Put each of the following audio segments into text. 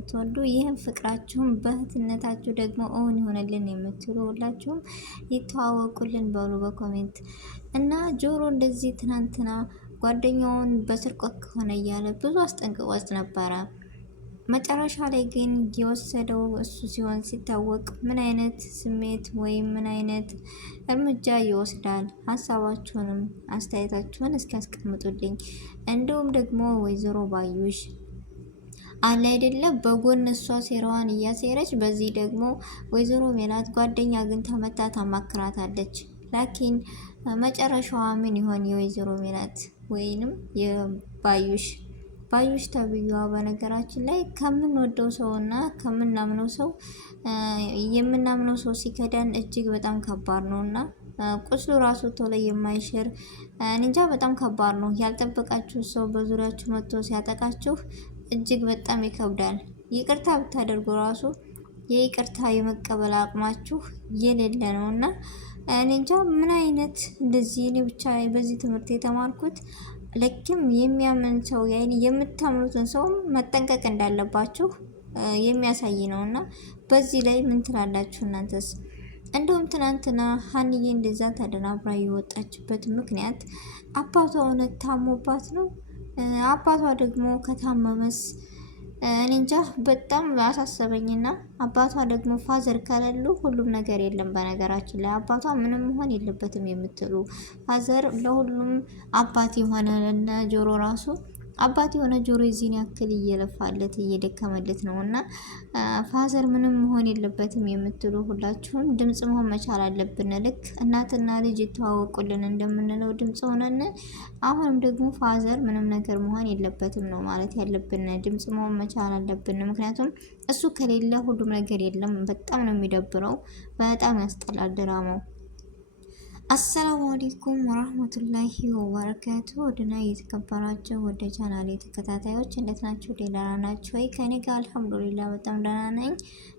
የምትወዱ ይህን ፍቅራችሁን በእህትነታችሁ ደግሞ እውን ይሆነልን የምትሉ ሁላችሁም ይተዋወቁልን በሉ በኮሜንት እና ጆሮ እንደዚህ ትናንትና ጓደኛውን በስርቆት ከሆነ እያለ ብዙ አስጠንቅቆት ነበረ። መጨረሻ ላይ ግን የወሰደው እሱ ሲሆን ሲታወቅ ምን አይነት ስሜት ወይም ምን አይነት እርምጃ ይወስዳል? ሀሳባችሁንም አስተያየታችሁን እስኪ ያስቀምጡልኝ። እንዲሁም ደግሞ ወይዘሮ ባዩሽ አለ አይደለም በጎን እሷ ሴራዋን እያሴረች፣ በዚህ ደግሞ ወይዘሮ ሜላት ጓደኛ ግን ተመታ ታማክራታለች። ላኪን መጨረሻዋ ምን ይሆን? የወይዘሮ ሜላት ወይንም ባዩሽ ተብዬዋ በነገራችን ላይ ከምንወደው ሰው እና ከምናምነው ሰው የምናምነው ሰው ሲከዳን እጅግ በጣም ከባድ ነው እና ቁስሉ ራሱ ቶሎ የማይሽር እንጃ በጣም ከባድ ነው። ያልጠበቃችሁ ሰው በዙሪያችሁ መጥቶ ሲያጠቃችሁ እጅግ በጣም ይከብዳል። ይቅርታ ብታደርጉ ራሱ የይቅርታ የመቀበል አቅማችሁ የሌለ ነው እና እንጃ ምን አይነት እንደዚህ እኔ ብቻ በዚህ ትምህርት የተማርኩት ልክም የሚያምን ሰው ያይን የምታምኑትን ሰው መጠንቀቅ እንዳለባችሁ የሚያሳይ ነውና በዚህ ላይ ምን ትላላችሁ እናንተስ? እንደውም ትናንትና ሀንዬ እንደዛ ተደናብራ የወጣችበት ምክንያት አባቷ እውነት ታሞባት ነው። አባቷ ደግሞ ከታመመስ እኔ እንጃ በጣም አሳሰበኝና አባቷ ደግሞ ፋዘር ከሌሉ ሁሉም ነገር የለም። በነገራችን ላይ አባቷ ምንም መሆን የለበትም የምትሉ ፋዘር ለሁሉም አባት የሆነ ጆሮ ራሱ አባት የሆነ ጆሮ የዚህን ያክል እየለፋለት እየደከመለት ነው እና ፋዘር ምንም መሆን የለበትም የምትሉ ሁላችሁም ድምጽ መሆን መቻል አለብን። ልክ እናትና ልጅ ይተዋወቁልን እንደምንለው ድምጽ ሆነን አሁንም ደግሞ ፋዘር ምንም ነገር መሆን የለበትም ነው ማለት ያለብን። ድምጽ መሆን መቻል አለብን። ምክንያቱም እሱ ከሌለ ሁሉም ነገር የለም። በጣም ነው የሚደብረው። በጣም ያስጠላል ድራማው። አሰላሙ አለይኩም ወራህመቱላሂ ወበረካቱ። ወደና የተከበራችሁ ወደ ቻናሌ ተከታታዮች እንዴት ናችሁ? ደህና ናችሁ ወይ? ከኔ ጋር አልሐምዱሊላህ በጣም ደህና ነኝ።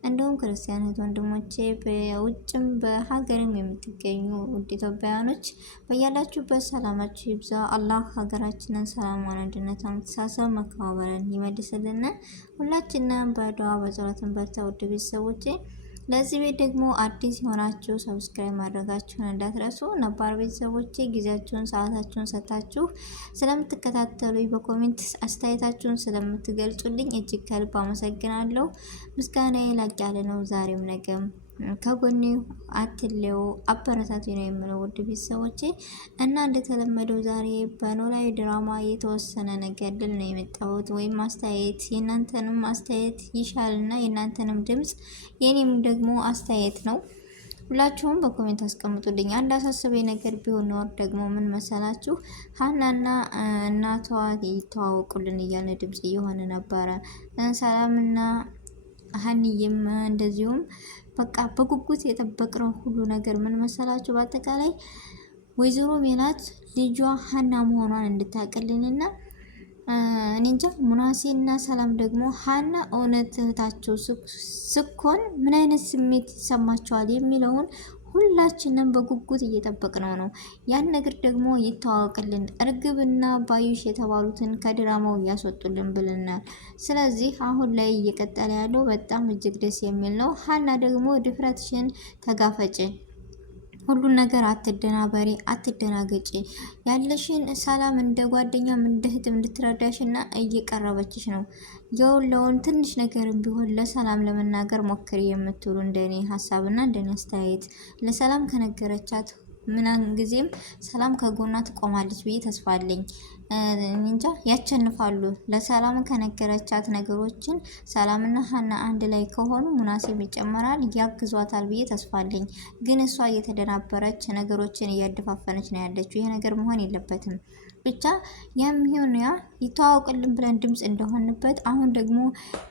እንደውም ክርስቲያን ወንድሞቼ በውጭም በሀገርም የምትገኙ ውድ ኢትዮጵያውያኖች በያላችሁበት ሰላማችሁ ይብዛ። አላህ ሀገራችንን ሰላሟን፣ አንድነቷን፣ መተሳሰብ፣ መከባበርን ይመልስልን። ሁላችንም በዱዓ በጸሎትን በርታ ውድ ቤተሰቦቼ። ለዚህ ቤት ደግሞ አዲስ የሆናችሁ ሰብስክራይብ ማድረጋችሁን እንዳትረሱ። ነባር ቤተሰቦቼ ጊዜያችሁን ሰዓታችሁን ሰጥታችሁ ስለምትከታተሉኝ በኮሜንት አስተያየታችሁን ስለምትገልጹልኝ እጅግ ከልብ አመሰግናለሁ። ምስጋናዬ ላቅ ያለ ነው። ዛሬም ነገም ከጎኔ አትሌው አበረታቱ ነው የምለው ውድ ቤተሰቦቼ። እና እንደተለመደው ዛሬ በኖላዊ ድራማ የተወሰነ ነገር ልል ነው የመጣሁት፣ ወይም አስተያየት የእናንተንም አስተያየት ይሻልና የእናንተንም ድምጽ የኔም ደግሞ አስተያየት ነው። ሁላችሁም በኮሜንት አስቀምጡልኝ። አንድ አሳስበኝ ነገር ቢሆን ኖር ደግሞ ምን መሰላችሁ? ሀናና እናቷ ይተዋወቁልን እያለ ድምጽ እየሆነ ነበረ። ሰላምና ሀኒዬም እንደዚሁም በቃ በጉጉት የጠበቅነው ሁሉ ነገር ምን መሰላችሁ? በአጠቃላይ ወይዘሮ ሜላት ልጇ ሀና መሆኗን እንድታቀልንና እኔ እንጃ ሙናሴና ሰላም ደግሞ ሀና እውነት እህታቸው ስኮን ምን አይነት ስሜት ይሰማቸዋል የሚለውን ሁላችንም በጉጉት እየጠበቅነው ነው። ያን ነገር ደግሞ ይተዋወቅልን፣ እርግብና ባዩሽ የተባሉትን ከድራማው እያስወጡልን ብለናል። ስለዚህ አሁን ላይ እየቀጠለ ያለው በጣም እጅግ ደስ የሚል ነው። ሀና ደግሞ ድፍረትሽን ተጋፈጭ፣ ሁሉን ነገር አትደናበሪ፣ አትደናገጪ። ያለሽን ሰላም እንደ ጓደኛም እንደ እህትም እንድትረዳሽና እየቀረበችሽ ነው። የውለውን ትንሽ ነገርም ቢሆን ለሰላም ለመናገር ሞክሪ የምትሉ እንደኔ ሀሳብና እንደኔ አስተያየት ለሰላም ከነገረቻት ምናን ጊዜም ሰላም ከጎኗ ትቆማለች ብዬ ተስፋ አለኝ። እንጃ ያቸንፋሉ። ለሰላም ከነገረቻት ነገሮችን ሰላምና ሀና አንድ ላይ ከሆኑ ሙናሴም ይጨመራል፣ ያግዟታል ብዬ ተስፋ አለኝ። ግን እሷ እየተደናበረች ነገሮችን እያደፋፈነች ነው ያለችው። ይሄ ነገር መሆን የለበትም። ብቻ የሚሆን ያ ይተዋወቅልን ብለን ድምጽ እንደሆንበት አሁን ደግሞ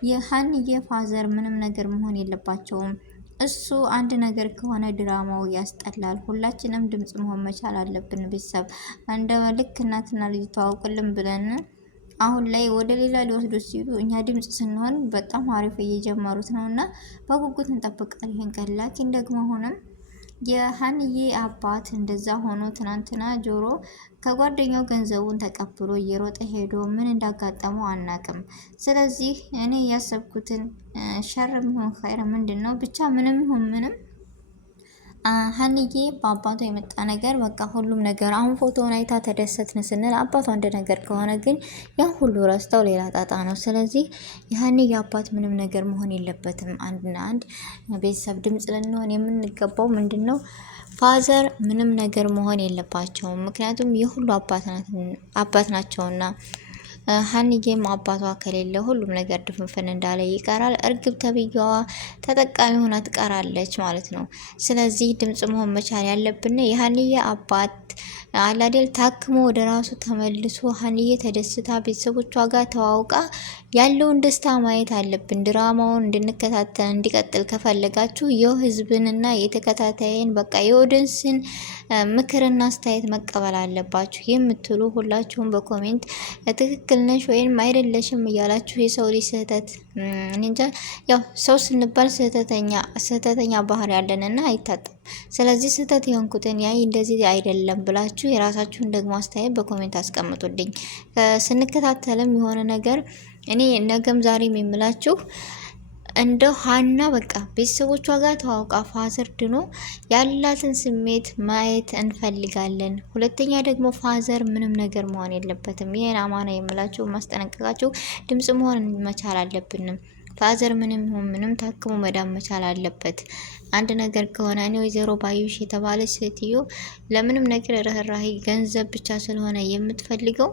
የሀንዬ ፋዘር ምንም ነገር መሆን የለባቸውም። እሱ አንድ ነገር ከሆነ ድራማው ያስጠላል። ሁላችንም ድምጽ መሆን መቻል አለብን። ቤተሰብ እንደ ልክ እናትና ልጅ ተዋውቅልን ብለን አሁን ላይ ወደ ሌላ ሊወስዱ ሲሉ እኛ ድምጽ ስንሆን በጣም አሪፍ እየጀመሩት ነውና በጉጉት እንጠብቃለን። ይሄን ቀን ላኪን ደግሞ አሁንም የሀንዬ አባት እንደዛ ሆኖ ትናንትና ጆሮ ከጓደኛው ገንዘቡን ተቀብሎ እየሮጠ ሄዶ ምን እንዳጋጠመው አናቅም። ስለዚህ እኔ ያሰብኩትን ሸርም ይሁን ኸይር ምንድን ነው ብቻ ምንም ይሁን ምንም ሀንዬ በአባቷ የመጣ ነገር በቃ ሁሉም ነገር አሁን ፎቶውን አይታ ተደሰትን ስንል አባቷ አንድ ነገር ከሆነ ግን ያ ሁሉ ረስተው ሌላ ጣጣ ነው። ስለዚህ የሀንዬ አባት ምንም ነገር መሆን የለበትም። አንድና አንድ ቤተሰብ ድምፅ ልንሆን የምንገባው ምንድን ነው ፋዘር ምንም ነገር መሆን የለባቸውም። ምክንያቱም የሁሉ አባት ናቸውና ሀንዬም አባቷ ከሌለ ሁሉም ነገር ድፍንፍን እንዳለ ይቀራል። እርግብ ተብዬዋ ተጠቃሚ ሆና ትቀራለች ማለት ነው። ስለዚህ ድምጽ መሆን መቻል ያለብን የሀንዬ አባት አላዴል ታክሞ ወደ ራሱ ተመልሶ ሀንዬ ተደስታ ቤተሰቦቿ ጋር ተዋውቃ ያለውን ደስታ ማየት አለብን። ድራማውን እንድንከታተል እንዲቀጥል ከፈለጋችሁ የህዝብንና የተከታታይን በቃ የኦዲየንስን ምክርና አስተያየት መቀበል አለባችሁ የምትሉ ሁላችሁም በኮሜንት ትክክል ነሽ ወይም አይደለሽም እያላችሁ የሰው ልጅ ስህተት እንጃ ያው ሰው ስንባል ስህተተኛ ባህሪ ያለንና አይታጠም። ስለዚህ ስህተት የሆንኩትን ያይ እንደዚህ አይደለም ብላችሁ የራሳችሁን ደግሞ አስተያየት በኮሜንት አስቀምጡልኝ። ስንከታተልም የሆነ ነገር እኔ ነገም ዛሬም የምላችሁ እንደው ሀና በቃ ቤተሰቦቿ ጋር ተዋውቃ ፋዘር ድኖ ያላትን ስሜት ማየት እንፈልጋለን። ሁለተኛ ደግሞ ፋዘር ምንም ነገር መሆን የለበትም። ይሄን አማና የምላችሁ ማስጠነቀቃችሁ ድምጽ መሆን መቻል አለብንም። ፋዘር ምንም ይሁን ምንም ታክሞ መዳን መቻል አለበት። አንድ ነገር ከሆነ እኔ ወይዘሮ ባዩሽ የተባለች ሴትዮ ለምንም ነገር ርህራሄ ገንዘብ ብቻ ስለሆነ የምትፈልገው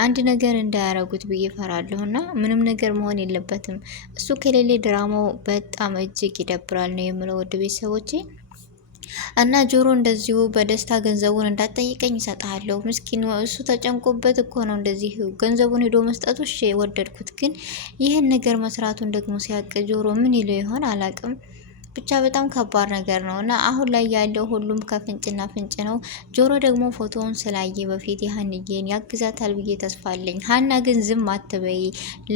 አንድ ነገር እንዳያረጉት ብዬ ፈራለሁ። እና ምንም ነገር መሆን የለበትም። እሱ ከሌሌ ድራማው በጣም እጅግ ይደብራል ነው የምለው ውድ ቤተሰቦቼ። እና ጆሮ እንደዚሁ በደስታ ገንዘቡን እንዳትጠይቀኝ እሰጥሃለሁ። ምስኪን እሱ ተጨንቆበት እኮ ነው እንደዚህ ገንዘቡን ሄዶ መስጠቱ እሺ የወደድኩት፣ ግን ይህን ነገር መስራቱን ደግሞ ሲያቅ ጆሮ ምን ይለው ይሆን አላቅም። ብቻ በጣም ከባድ ነገር ነው እና አሁን ላይ ያለው ሁሉም ከፍንጭና ፍንጭ ነው። ጆሮ ደግሞ ፎቶውን ስላየ በፊት የሀንዬን ያግዛታል ብዬ ተስፋለኝ። ሀና ግን ዝም አትበይ፣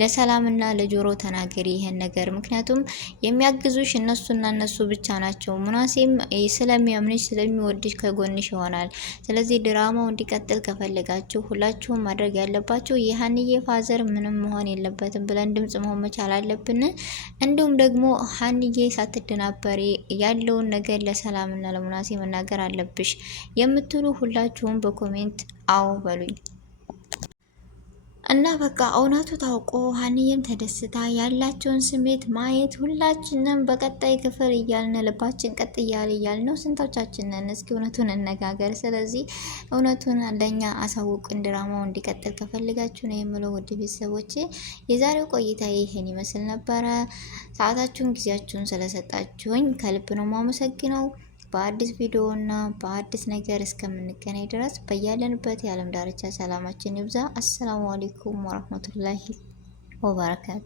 ለሰላምና ለጆሮ ተናገሪ ይሄን ነገር። ምክንያቱም የሚያግዙሽ እነሱና እነሱ ብቻ ናቸው። ምናሴም ስለሚያምንሽ ስለሚወድሽ ከጎንሽ ይሆናል። ስለዚህ ድራማው እንዲቀጥል ከፈለጋችሁ ሁላችሁም ማድረግ ያለባችሁ የሀንዬ ፋዘር ምንም መሆን የለበትም ብለን ድምጽ መሆን መቻል አለብን። እንዲሁም ደግሞ ሀንዬ ሳትደና በሬ ያለውን ነገር ለሰላምና ለሙናሴ መናገር አለብሽ የምትሉ ሁላችሁም በኮሜንት አዎ በሉኝ። እና በቃ እውነቱ ታውቆ ሀንዬም ተደስታ ያላቸውን ስሜት ማየት ሁላችንም በቀጣይ ክፍል እያልን ልባችን ቀጥ እያል ነው። ስንቶቻችንን እስኪ እውነቱን እነጋገር። ስለዚህ እውነቱን ለኛ አሳውቅን። ድራማው እንዲቀጥል ከፈልጋችሁ ነው የምለው። ውድ ቤተሰቦቼ የዛሬው ቆይታ ይህን ይመስል ነበረ። ሰዓታችሁን ጊዜያችሁን ስለሰጣችሁኝ ከልብ ነው ማመሰግነው። በአዲስ ቪዲዮ እና በአዲስ ነገር እስከምንገናኝ ድረስ በያለንበት የዓለም ዳርቻ ሰላማችን ይብዛ። አሰላሙ አለይኩም ወራህመቱላሂ ወበረካቱ።